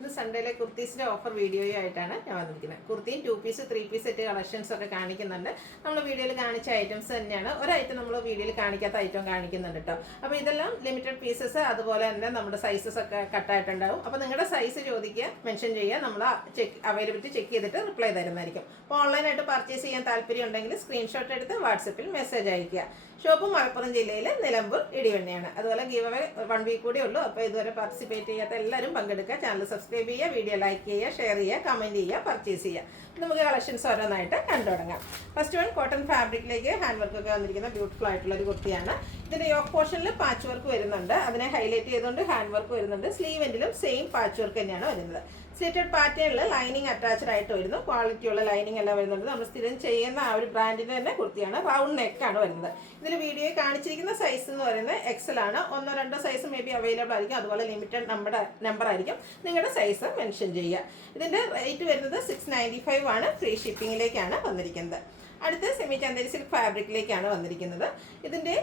ഇന്ന് സൺഡേയിലെ കുർത്തീസിൻ്റെ ഓഫർ വീഡിയോയുമായിട്ടാണ് ഞാൻ വന്നിരിക്കുന്നത്. കുർത്തിയും 2 പീസ് 3 പീസ് സെറ്റ് കളക്ഷൻസ് ഒക്കെ കാണിക്കുന്നുണ്ട്. നമ്മൾ വീഡിയോയിൽ കാണിച്ച ഐറ്റംസ് തന്നെയാണ്. ഒരു ഐറ്റം നമ്മൾ വീഡിയോയിൽ കാണിക്കാത്ത ഐറ്റം കാണിക്കുന്നുണ്ട് കേട്ടോ. അപ്പോൾ ഇതെല്ലാം ലിമിറ്റഡ് പീസസ്, അതുപോലെ തന്നെ നമ്മുടെ സൈസസ് ഒക്കെ കട്ടായിട്ടുണ്ടാവും. അപ്പോൾ നിങ്ങളുടെ സൈസ് ചോദിക്കുക, മെൻഷൻ ചെയ്യുക, നമ്മൾ അവൈലബിലിറ്റി ചെക്ക് ചെയ്തിട്ട് റിപ്ലൈ തരുന്നതായിരിക്കും. അപ്പോൾ ഓൺലൈനായിട്ട് പർച്ചേസ് ചെയ്യാൻ താല്പര്യം ഉണ്ടെങ്കിൽ സ്ക്രീൻഷോട്ട് എടുത്ത് വാട്സപ്പിൽ മെസ്സേജ് അയയ്ക്കുക. ഷോപ്പ് മലപ്പുറം ജില്ലയിൽ നിലമ്പൂർ ഇടിവണ്ണയാണ്. അതുപോലെ ഗീവ് അവേ 1 വീക്ക് കൂടി ഉള്ളൂ. അപ്പോൾ ഇതുവരെ പാർട്ടിസിപ്പേറ്റ് ചെയ്യാത്ത എല്ലാവരും പങ്കെടുക്കുക. ചാനൽ സബ്സ്ക്രൈബ് ചെയ്യുക, വീഡിയോ ലൈക്ക് ചെയ്യുക, ഷെയർ ചെയ്യുക, കമൻറ്റ് ചെയ്യുക, പർച്ചേസ് ചെയ്യുക. നമുക്ക് കളക്ഷൻസ് ഓരോന്നായിട്ട് കണ്ടു തുടങ്ങാം. ഫസ്റ്റ് വൺ കോട്ടൺ ഫാബ്രിക്കിലേക്ക് ഹാൻഡ് വർക്ക് ഒക്കെ വന്നിരിക്കുന്ന ബ്യൂട്ടിഫുൾ ആയിട്ടുള്ള ഒരു കുർത്തിയാണ്. ഇതിൻ്റെ യോക്ക് പോർഷനിൽ പാച്ച് വർക്ക് വരുന്നുണ്ട്. അതിനെ ഹൈലൈറ്റ് ചെയ്തുകൊണ്ട് ഹാൻഡ് വർക്ക് വരുന്നുണ്ട്. സ്ലീവ് എൻഡിലും സെയിം പാച്ച് വർക്ക് തന്നെയാണ് വരുന്നത്. സ്ലിറ്റഡ് പാറ്റേണിൽ ലൈനിങ് അറ്റാച്ച്ഡ് ആയിട്ട് വരുന്നു. ക്വാളിറ്റിയുള്ള ലൈനിങ് എല്ലാം വരുന്നുണ്ട്. നമ്മൾ സ്ഥിരം ചെയ്യുന്ന ആ ഒരു ബ്രാൻഡിൻ്റെ തന്നെ കുർത്തിയാണ്. റൗണ്ട് നെക്കാണ് വരുന്നത്. ഇതിൽ വീഡിയോയിൽ കാണിച്ചിരിക്കുന്ന സൈസ് എന്ന് പറയുന്നത് എക്സൽ ആണ്. 1-2 സൈസ് മേ ബി അവൈലബിൾ ആയിരിക്കും. അതുപോലെ ലിമിറ്റഡ് നമ്പർ ആയിരിക്കും. നിങ്ങളുടെ സൈസ് മെൻഷൻ ചെയ്യുക. ഇതിൻ്റെ റേറ്റ് വരുന്നത് 695 ആണ്. ഫ്രീ ഷിപ്പിങ്ങിലേക്കാണ് വന്നിരിക്കുന്നത്. അടുത്ത് സെമി ചന്ദേരി സിൽക്ക് ഫാബ്രിക്കിലേക്കാണ് വന്നിരിക്കുന്നത്. ഇതിൻ്റെ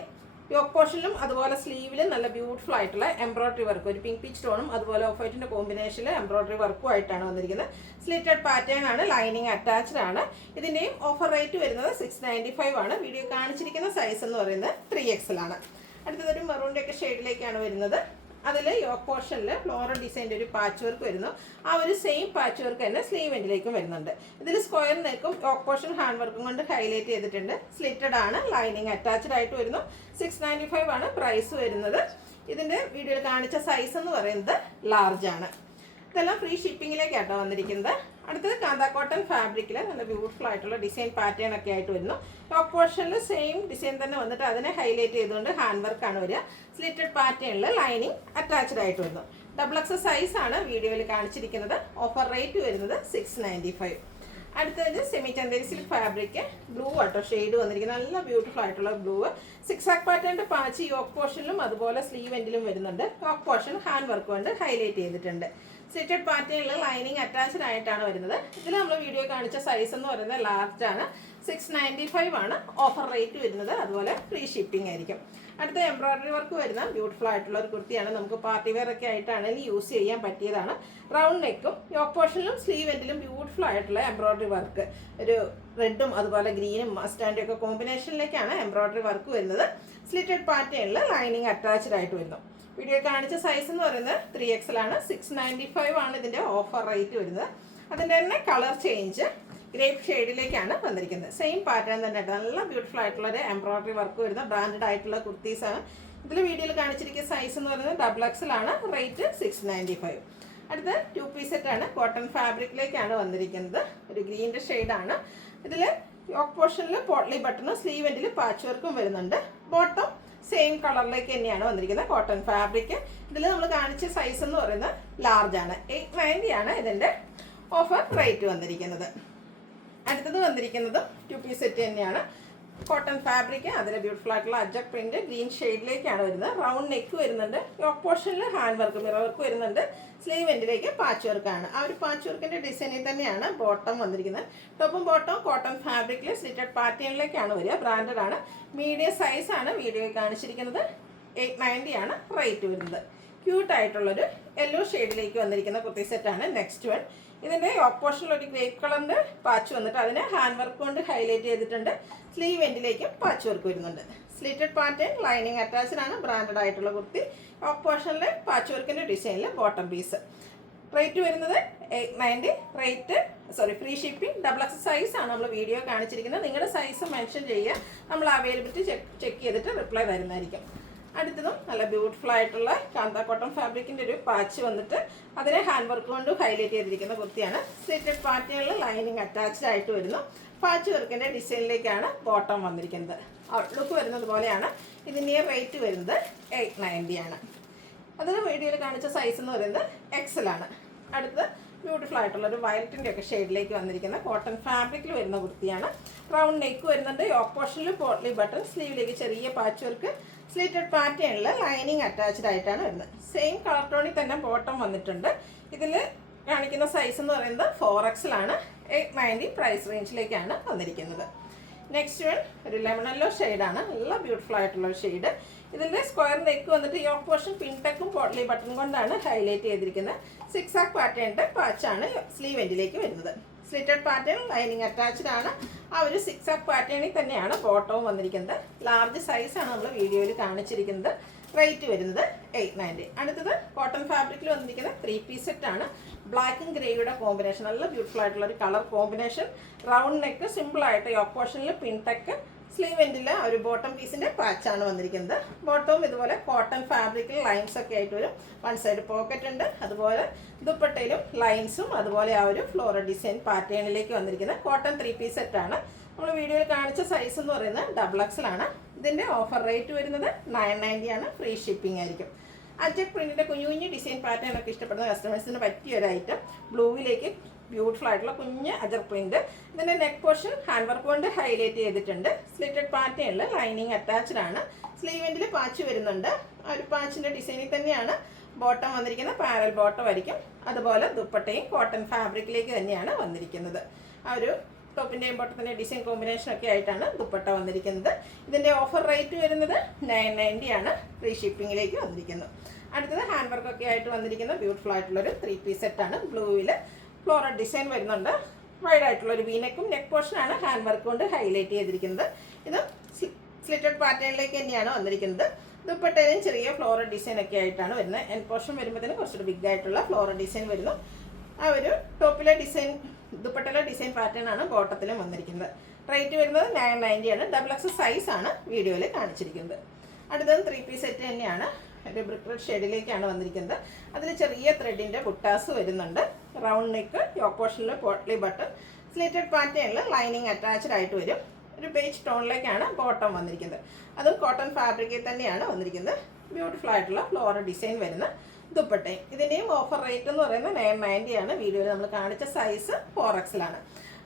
യോക്ക് പോർഷനിലും അതുപോലെ സ്ലീവിലും നല്ല ബ്യൂട്ടിഫുൾ ആയിട്ടുള്ള എംബ്രോയിഡറി വർക്ക്, ഒരു പിങ്ക് പീച്ച് ടോണും അതുപോലെ ഓഫ് വൈറ്റിൻ്റെ കോമ്പിനേഷനിൽ എംബ്രോയിഡറി വർക്കും ആയിട്ടാണ് വന്നിരിക്കുന്നത്. സ്ലിറ്റഡ് പാറ്റേൺ ആണ്, ലൈനിങ് അറ്റാച്ച്ഡ് ആണ്. ഇതിൻ്റെയും ഓഫർ റേറ്റ് വരുന്നത് 695 ആണ്. വീഡിയോ കാണിച്ചിരിക്കുന്ന സൈസ് എന്ന് പറയുന്നത് 3XL ആണ്. അടുത്തതൊരു മെറൂണിൻ്റെ ഒക്കെ ഷെയ്ഡിലേക്കാണ് വരുന്നത്. അതിൽ യോക്ക് പോർഷനിൽ ഫ്ലോറൽ ഡിസൈൻ്റെ ഒരു പാച്ച് വർക്ക് വരുന്നു. ആ ഒരു സെയിം പാച്ച് വർക്ക് തന്നെ സ്ലീവ് എൻഡിലേക്കും വരുന്നുണ്ട്. ഇതിൽ സ്ക്വയർ നെക്കും യോക്ക് പോർഷൻ ഹാൻഡ് വർക്കും കൊണ്ട് ഹൈലൈറ്റ് ചെയ്തിട്ടുണ്ട്. സ്ലിറ്റഡ് ആണ്, ലൈനിങ് അറ്റാച്ച്ഡ് ആയിട്ട് വരുന്നു. 695 ആണ് പ്രൈസ് വരുന്നത്. ഇതിൻ്റെ വീഡിയോയിൽ കാണിച്ച സൈസ് എന്ന് പറയുന്നത് ലാർജ് ആണ്. ഇതെല്ലാം ഫ്രീ ഷിപ്പിങ്ങിലേക്കാട്ടോ വന്നിരിക്കുന്നത്. അടുത്തത് കാന്ത കോട്ടൺ ഫാബ്രിക്കിൽ നല്ല ബ്യൂട്ടിഫുൾ ആയിട്ടുള്ള ഡിസൈൻ പാറ്റേൺ ഒക്കെ ആയിട്ട് വരുന്നു. ടോപ്പ് പോർഷനിൽ സെയിം ഡിസൈൻ തന്നെ വന്നിട്ട് അതിനെ ഹൈലൈറ്റ് ചെയ്തുകൊണ്ട് ഹാൻഡ് വർക്കാണ് വരിക. സ്ലിറ്റഡ് പാറ്റേണിൽ ലൈനിങ് അറ്റാച്ച്ഡ് ആയിട്ട് വരുന്നു. XXL സൈസ് ആണ് വീഡിയോയിൽ കാണിച്ചിരിക്കുന്നത്. ഓഫർ റേറ്റ് വരുന്നത് 695. അടുത്തത് semi Chanderi silk fabric blue ആട്ടോ ഷെയ്ഡ് വന്നിരിക്കുന്നത്. നല്ല ബ്യൂട്ടിഫുൾ ആയിട്ടുള്ള ബ്ലൂ. 6 ആക്ക് പാറ്റേണിൻ്റെ പാച്ച് യോക്ക് പോർഷനിലും അതുപോലെ സ്ലീവ് എൻഡിലും വരുന്നുണ്ട്. യോക്ക് പോർഷൻ ഹാൻഡ് വർക്ക് കൊണ്ട് ഹൈലൈറ്റ് ചെയ്തിട്ടുണ്ട്. സ്ലിറ്റഡ് പാറ്റേണിൽ ലൈനിങ് അറ്റാച്ച്ഡ് ആയിട്ടാണ് വരുന്നത്. ഇതിൽ നമ്മൾ വീഡിയോ കാണിച്ച സൈസ് എന്ന് പറയുന്നത് ലാർജ് ആണ്. 695 ആണ് ഓഫർ റേറ്റ് വരുന്നത്. അതുപോലെ ഫ്രീ ഷിപ്പിംഗ് ആയിരിക്കും. അടുത്ത എംബ്രോയിഡറി വർക്ക് വരുന്ന ബ്യൂട്ടിഫുൾ ആയിട്ടുള്ള ഒരു കുർത്തിയാണ്. നമുക്ക് പാർട്ടി വെയർ ഒക്കെ ആയിട്ടാണെങ്കിൽ യൂസ് ചെയ്യാൻ പറ്റിയതാണ്. റൗണ്ട് നെക്കും യോക്ക് പോർഷനിലും സ്ലീവ് എൻഡിലും ബ്യൂട്ടിഫുൾ ആയിട്ടുള്ള എംബ്രോയിഡറി വർക്ക്, ഒരു റെഡും അതുപോലെ ഗ്രീനും മസ്റ്റാൻഡും ഒക്കെ കോമ്പിനേഷനിലേക്കാണ് എംബ്രോയിഡറി വർക്ക് വരുന്നത്. സ്ലിറ്റഡ് പാറ്റേണിൽ ലൈനിങ് അറ്റാച്ച്ഡ് ആയിട്ട് വരുന്നു. വീഡിയോ കാണിച്ച സൈസ് എന്ന് പറയുന്നത് 3XL ആണ്. 695 ആണ് ഇതിൻ്റെ ഓഫർ റേറ്റ് വരുന്നത്. അതിൻ്റെ തന്നെ കളർ ചേഞ്ച് ഗ്രേപ്പ് ഷെയ്ഡിലേക്കാണ് വന്നിരിക്കുന്നത്. സെയിം പാറ്റേൺ തന്നെ നല്ല ബ്യൂട്ടിഫുൾ ആയിട്ടുള്ള ഒരു എംബ്രോയിഡറി വർക്ക് വരുന്ന ബ്രാൻഡഡ് ആയിട്ടുള്ള കുർത്തീസാണ്. ഇതിൽ വീഡിയോയിൽ കാണിച്ചിരിക്കുന്ന സൈസ് എന്ന് പറയുന്നത് XXL ആണ്. റേറ്റ് 695. അടുത്ത 2 പീസ് സെറ്റ് ആണ്. കോട്ടൺ ഫാബ്രിക്കിലേക്കാണ് വന്നിരിക്കുന്നത്. ഒരു ഗ്രീൻ്റെ ഷെയ്ഡാണ്. ഇതിൽ യോക്ക് പോർഷനിൽ പോട്ട്ലി ബട്ടണും സ്ലീവ് എൻഡിൽ പാച്ച് വർക്കും വരുന്നുണ്ട്. ബോട്ടം സെയിം കളറിലേക്ക് തന്നെയാണ് വന്നിരിക്കുന്നത്. Cotton fabric. ഇതിൽ നമ്മൾ കാണിച്ച സൈസ് എന്ന് പറയുന്നത് ലാർജ് ആണ്. 890 ആണ് ഇതിൻ്റെ ഓഫർ റേറ്റ് വന്നിരിക്കുന്നത്. അടുത്തത് വന്നിരിക്കുന്നതും 2 പീസ് സെറ്റ് തന്നെയാണ്. കോട്ടൺ ഫാബ്രിക്, അതിൽ ബ്യൂട്ടിഫുൾ ആയിട്ടുള്ള അജക് പ്രിന്റ് ഗ്രീൻ ഷെയ്ഡിലേക്കാണ് വരുന്നത്. റൗണ്ട് നെക്ക് വരുന്നുണ്ട്. യോക്ക് പോർഷനിൽ ഹാൻഡ് വർക്ക് മിറർ വർക്ക് വരുന്നുണ്ട്. സ്ലീവ് എൻഡിലേക്ക് പാച്ച് വർക്കാണ്. ആ ഒരു പാച്ച് വർക്കിൻ്റെ ഡിസൈനിൽ തന്നെയാണ് ബോട്ടം വന്നിരിക്കുന്നത്. ടോപ്പും ബോട്ടം കോട്ടൺ ഫാബ്രിക്കിൽ സ്ലിറ്റഡ് പാറ്റേണിലേക്കാണ് വരിക. ബ്രാൻഡഡ് ആണ്. മീഡിയം സൈസ് ആണ് വീഡിയോയിൽ കാണിച്ചിരിക്കുന്നത്. 890 ആണ് റേറ്റ് വരുന്നത്. ക്യൂട്ടായിട്ടുള്ളൊരു യെല്ലോ ഷെയ്ഡിലേക്ക് വന്നിരിക്കുന്ന കുർത്തി സെറ്റാണ് നെക്സ്റ്റ് വൺ. ഇതിൻ്റെ യോക്ക് പോർഷനിൽ ഒരു ഗ്രേപ്പ് കളറിൻ്റെ പാച്ച് വന്നിട്ട് അതിനെ ഹാൻഡ് വർക്ക് കൊണ്ട് ഹൈലൈറ്റ് ചെയ്തിട്ടുണ്ട്. സ്ലീവ് എൻഡിലേക്കും പാച്ച് വർക്ക് വരുന്നുണ്ട്. സ്ലിറ്റഡ് പാറ്റേൺ ലൈനിങ് അറ്റാച്ച്ഡ് ആണ്. ബ്രാൻഡഡ് ആയിട്ടുള്ള കുർത്തി. യോക്ക് പോർഷനിൽ പാച്ച് വർക്കിൻ്റെ ഡിസൈനിൽ ബോട്ടം പീസ്. റേറ്റ് വരുന്നത് 890. Free shipping. XXL സൈസ് ആണ് നമ്മൾ വീഡിയോ കാണിച്ചിരിക്കുന്നത്. നിങ്ങളുടെ സൈസ് മെൻഷൻ ചെയ്യുക. നമ്മൾ അവൈലബിലിറ്റി ചെക്ക് ചെയ്തിട്ട് റിപ്ലൈ തരുന്നതായിരിക്കും. അടുത്തതും നല്ല ബ്യൂട്ടിഫുൾ ആയിട്ടുള്ള കാന്ത കോട്ടൺ ഫാബ്രിക്കിൻ്റെ ഒരു പാച്ച് വന്നിട്ട് അതിനെ ഹാൻഡ് വർക്ക് കൊണ്ട് ഹൈലൈറ്റ് ചെയ്തിരിക്കുന്ന കുർത്തിയാണ്. സ്ലിറ്റഡ് പാറ്റേണിൽ ലൈനിങ് അറ്റാച്ച്ഡ് ആയിട്ട് വരുന്നു. പാച്ച് വർക്കിൻ്റെ ഡിസൈനിലേക്കാണ് ബോട്ടം വന്നിരിക്കുന്നത്. ഔട്ട്ലുക്ക് വരുന്നത് പോലെയാണ്. ഇതിൻ്റെ റേറ്റ് വരുന്നത് 890 ആണ്. അതിന് വീഡിയോയിൽ കാണിച്ച സൈസ് എന്ന് പറയുന്നത് XL ആണ്. അടുത്ത് ബ്യൂട്ടിഫുൾ ആയിട്ടുള്ള ഒരു വയലറ്റിൻ്റെ ഒക്കെ ഷെയ്ഡിലേക്ക് വന്നിരിക്കുന്ന കോട്ടൺ ഫാബ്രിക്കിൽ വരുന്ന കുർത്തിയാണ്. റൗണ്ട് നെക്ക് വരുന്നുണ്ട്. യോക്ക് പോർഷനിൽ പോട്ട്ലി ബട്ടൺ, സ്ലീവിലേക്ക് ചെറിയ പാച്ച് വർക്ക്, സ്ലിറ്റഡ് പാറ്റേണിൽ ലൈനിങ് അറ്റാച്ച്ഡ് ആയിട്ടാണ് വരുന്നത്. സെയിം കളർ ടോണിൽ തന്നെ ബോട്ടം വന്നിട്ടുണ്ട്. ഇതിൽ കാണിക്കുന്ന സൈസ് എന്ന് പറയുന്നത് 4XL ആണ്. 890 പ്രൈസ് റേഞ്ചിലേക്കാണ് വന്നിരിക്കുന്നത്. നെക്സ്റ്റ് വൺ ഒരു ലെമൺ യെല്ലോ ഷെയ്ഡാണ്. നല്ല ബ്യൂട്ടിഫുൾ ആയിട്ടുള്ള ഷെയ്ഡ്. ഇതിൻ്റെ സ്ക്വയർ നെക്ക് വന്നിട്ട് യോക്ക് പോർഷൻ പിൻടെക്കും പോട്ട്ലി ബട്ടൺ കൊണ്ടാണ് ഹൈലൈറ്റ് ചെയ്തിരിക്കുന്നത്. 6 ആക്ക് പാറ്റേണിൻ്റെ പാച്ചാണ് സ്ലീവ് എൻഡിലേക്ക് വരുന്നത്. സ്ലിറ്റഡ് പാറ്റേൺ ലൈനിങ് അറ്റാച്ച്ഡ് ആണ്. ആ ഒരു 6 ആക്ക് പാറ്റേണിൽ തന്നെയാണ് ബോട്ടവും വന്നിരിക്കുന്നത്. ലാർജ് സൈസാണ് നമ്മൾ വീഡിയോയിൽ കാണിച്ചിരിക്കുന്നത്. റേറ്റ് വരുന്നത് 890. അടുത്തത് കോട്ടൺ ഫാബ്രിക്കിൽ വന്നിരിക്കുന്ന 3 പീസ് സെറ്റാണ്. ബ്ലാക്കും ഗ്രേയുടെ കോമ്പിനേഷൻ, നല്ല ബ്യൂട്ടിഫുൾ ആയിട്ടുള്ള ഒരു കളർ കോമ്പിനേഷൻ. റൗണ്ട് നെക്ക്, സിമ്പിളായിട്ട് യോക്ക് പോർഷനിൽ പിൻടെക്ക്, സ്ലീവ് എൻഡിൽ ഒരു ബോട്ടം പീസിൻ്റെ പാച്ചാണ് വന്നിരിക്കുന്നത്. ബോട്ടവും ഇതുപോലെ കോട്ടൺ ഫാബ്രിക്കിൽ ലൈൻസ് ഒക്കെ ആയിട്ട് വരും. വൺ സൈഡ് പോക്കറ്റ് ഉണ്ട്. അതുപോലെ ദുപ്പട്ടയിലും ലൈൻസും അതുപോലെ ആ ഒരു ഫ്ലോറൽ ഡിസൈൻ പാറ്റേണിലേക്ക് വന്നിരിക്കുന്ന കോട്ടൺ 3 പീസ് സെറ്റാണ്. നമ്മൾ വീഡിയോയിൽ കാണിച്ച സൈസ് എന്ന് പറയുന്നത് XXL ആണ്. ഇതിൻ്റെ ഓഫർ റേറ്റ് വരുന്നത് 990 ആണ്. ഫ്രീ ഷിപ്പിംഗ് ആയിരിക്കും. അജക് പ്രിന്റിൻ്റെ കുഞ്ഞു കുഞ്ഞു ഡിസൈൻ പാറ്റേൺ ഒക്കെ ഇഷ്ടപ്പെടുന്ന കസ്റ്റമേഴ്സിന് പറ്റിയ ഒരു ഐറ്റം. ബ്ലൂവിലേക്ക് ബ്യൂട്ടിഫുൾ ആയിട്ടുള്ള കുഞ്ഞ് അജക് പ്രിന്റ്. ഇതിൻ്റെ നെക്ക് പോർഷൻ ഹാൻഡ് വർക്ക് കൊണ്ട് ഹൈലൈറ്റ് ചെയ്തിട്ടുണ്ട്. സ്ലിറ്റഡ് പാറ്റേണിൽ ലൈനിങ് അറ്റാച്ച്ഡ് ആണ്. സ്ലീവ് എൻഡിൽ പാച്ച് വരുന്നുണ്ട്. ആ ഒരു പാച്ചിൻ്റെ ഡിസൈനിൽ തന്നെയാണ് ബോട്ടം വന്നിരിക്കുന്നത്. പാരൽ ബോട്ടം ആയിരിക്കും. അതുപോലെ ദുപ്പട്ടയും കോട്ടൺ ഫാബ്രിക്കിലേക്ക് തന്നെയാണ് വന്നിരിക്കുന്നത്. ആ ഒരു ടോപ്പിൻ്റെയും ബോട്ടത്തിൻ്റെ ഡിസൈൻ കോമ്പിനേഷൻ ഒക്കെ ആയിട്ടാണ് ദുപ്പട്ട വന്നിരിക്കുന്നത്. ഇതിൻ്റെ ഓഫർ റേറ്റ് വരുന്നത് 990 ആണ്. ഫ്രീ ഷിപ്പിങ്ങിലേക്ക് വന്നിരിക്കുന്നത്. അടുത്തത് ഹാൻഡ് വർക്ക് ഒക്കെ ആയിട്ട് വന്നിരിക്കുന്ന ബ്യൂട്ടിഫുൾ ആയിട്ടുള്ളൊരു 3 പീസ് സെറ്റാണ്. ബ്ലൂവിൽ ഫ്ലോറൽ ഡിസൈൻ വരുന്നുണ്ട്. വൈഡ് ആയിട്ടുള്ളൊരു വീനെക്കും നെക്ക് പോർഷനാണ് ഹാൻഡ് വർക്ക് കൊണ്ട് ഹൈലൈറ്റ് ചെയ്തിരിക്കുന്നത്. ഇത് സ്ലിറ്റഡ് പാറ്റേണിലേക്ക് തന്നെയാണ് വന്നിരിക്കുന്നത്. ദുപ്പട്ടയിലും ചെറിയ ഫ്ലോറൽ ഡിസൈൻ ഒക്കെ ആയിട്ടാണ് വരുന്നത്. എൻ പോർഷൻ വരുമ്പോഴത്തേന് കുറച്ചുകൂടി ബിഗ് ആയിട്ടുള്ള ഫ്ലോറൽ ഡിസൈൻ വരുന്നു. ആ ഒരു ടോപ്പിലെ ഡിസൈൻ, ദുപ്പട്ടയിലെ ഡിസൈൻ പാറ്റേൺ ആണ് ബോട്ടത്തിലും വന്നിരിക്കുന്നത്. റേറ്റ് വരുന്നത് 990 ആണ്. XXL സൈസാണ് വീഡിയോയിൽ കാണിച്ചിരിക്കുന്നത്. അടുത്തത് 3 പീസ് സെറ്റ് തന്നെയാണ്. ഒരു ബ്രിക്ക് റെഡ് ഷെയ്ഡിലേക്കാണ് വന്നിരിക്കുന്നത്. അതിൽ ചെറിയ ത്രെഡിൻ്റെ ബുട്ടാസ് വരുന്നുണ്ട്. റൗണ്ട് നെക്ക്, യോക്ക് പോർഷനിൽ പോട്ട്ലി ബട്ടൺ, സ്ലിറ്റഡ് പാറ്റേണിൽ ലൈനിങ് അറ്റാച്ച്ഡ് ആയിട്ട് വരും. ഒരു ബേജ് ടോണിലേക്കാണ് ബോട്ടം വന്നിരിക്കുന്നത്. അതും കോട്ടൺ ഫാബ്രിക്കിൽ തന്നെയാണ് വന്നിരിക്കുന്നത്. ബ്യൂട്ടിഫുൾ ആയിട്ടുള്ള ഫ്ലോറൽ ഡിസൈൻ വരുന്ന ദുപ്പട്ടയും. ഇതിൻ്റെയും ഓഫർ റേറ്റ് എന്ന് പറയുന്നത് 990 ആണ്. വീഡിയോയിൽ നമ്മൾ കാണിച്ച സൈസ് 4XL ആണ്.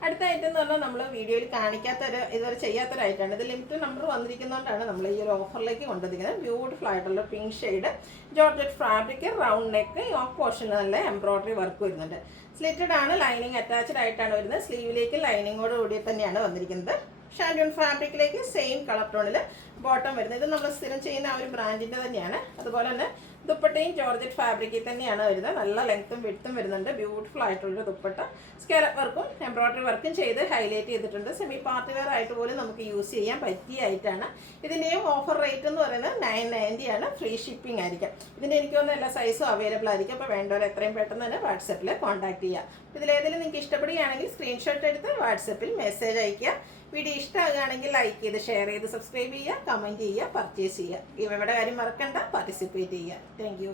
അടുത്ത ഐറ്റം എന്ന് പറഞ്ഞാൽ നമ്മൾ വീഡിയോയിൽ കാണിക്കാത്തൊരു, ഇതുവരെ ചെയ്യാത്തൊരൈറ്റമാണ്. ഇത് ലിമിറ്റഡ് നമ്പർ വന്നിരിക്കുന്നതുകൊണ്ടാണ് നമ്മൾ ഈ ഒരു ഓഫറിലേക്ക് കൊണ്ടുവന്നിരിക്കുന്നത്. ബ്യൂട്ടിഫുൾ ആയിട്ടുള്ള pink shade georgette fabric, round neck, yoke പോർഷനിൽ നല്ല എംബ്രോയ്ഡറി വർക്ക് വരുന്നുണ്ട്. സ്ലിറ്റഡ് ആണ്. ലൈനിങ് അറ്റാച്ച്ഡ് ആയിട്ടാണ് വരുന്നത്. സ്ലീവിലേക്ക് ലൈനിങ്ങോട് കൂടി തന്നെയാണ് വന്നിരിക്കുന്നത്. ഷാൻഡൂൺ ഫാബ്രിക്കിലേക്ക് സെയിം കളർ ടോണിൽ ബോട്ടം വരുന്നത്. ഇത് നമ്മൾ സ്ഥിരം ചെയ്യുന്ന ആ ഒരു ബ്രാൻഡിൻ്റെ തന്നെയാണ്. അതുപോലെ തന്നെ ദുപ്പട്ടയും ജോർജറ്റ് ഫാബ്രിക്കിൽ തന്നെയാണ് വരുന്നത്. നല്ല ലെങ്ത്തും വിഡ്ത്തും വരുന്നുണ്ട്. ബ്യൂട്ടിഫുൾ ആയിട്ടുള്ളൊരു ദുപ്പട്ട. സ്കാലപ്പ് വർക്കും എംബ്രോയ്ഡറി വർക്കും ചെയ്ത് ഹൈലൈറ്റ് ചെയ്തിട്ടുണ്ട്. സെമി പാർട്ടി വെയർ ആയിട്ട് പോലും നമുക്ക് യൂസ് ചെയ്യാൻ പറ്റിയ ആയിട്ടാണ്. ഇതിൻ്റെയും ഓഫർ റേറ്റ് എന്ന് പറയുന്നത് 990 ആണ്. ഫ്രീ ഷിപ്പിംഗ് ആയിരിക്കും. ഇതിൻ്റെ എനിക്ക് തോന്നുന്ന എല്ലാ സൈസും അവൈലബിൾ ആയിരിക്കും. അപ്പോൾ വേണ്ടവർ എത്രയും പെട്ടെന്ന് തന്നെ വാട്സപ്പിൽ കോൺടാക്ട് ചെയ്യുക. ഇതിലേതെങ്കിലും നിങ്ങൾക്ക് ഇഷ്ടപ്പെടുകയാണെങ്കിൽ സ്ക്രീൻഷോട്ട് എടുത്ത് വാട്സപ്പിൽ മെസ്സേജ് അയയ്ക്കുക. വീഡിയോ ഇഷ്ടമാകുകയാണെങ്കിൽ ലൈക്ക് ചെയ്ത്, ഷെയർ ചെയ്ത്, സബ്സ്ക്രൈബ് ചെയ്യുക, കമൻറ്റ് ചെയ്യുക, പർച്ചേസ് ചെയ്യുക. ഇവയുടെ കാര്യം മറക്കണ്ട, പാർട്ടിസിപ്പേറ്റ് ചെയ്യുക. Thank you.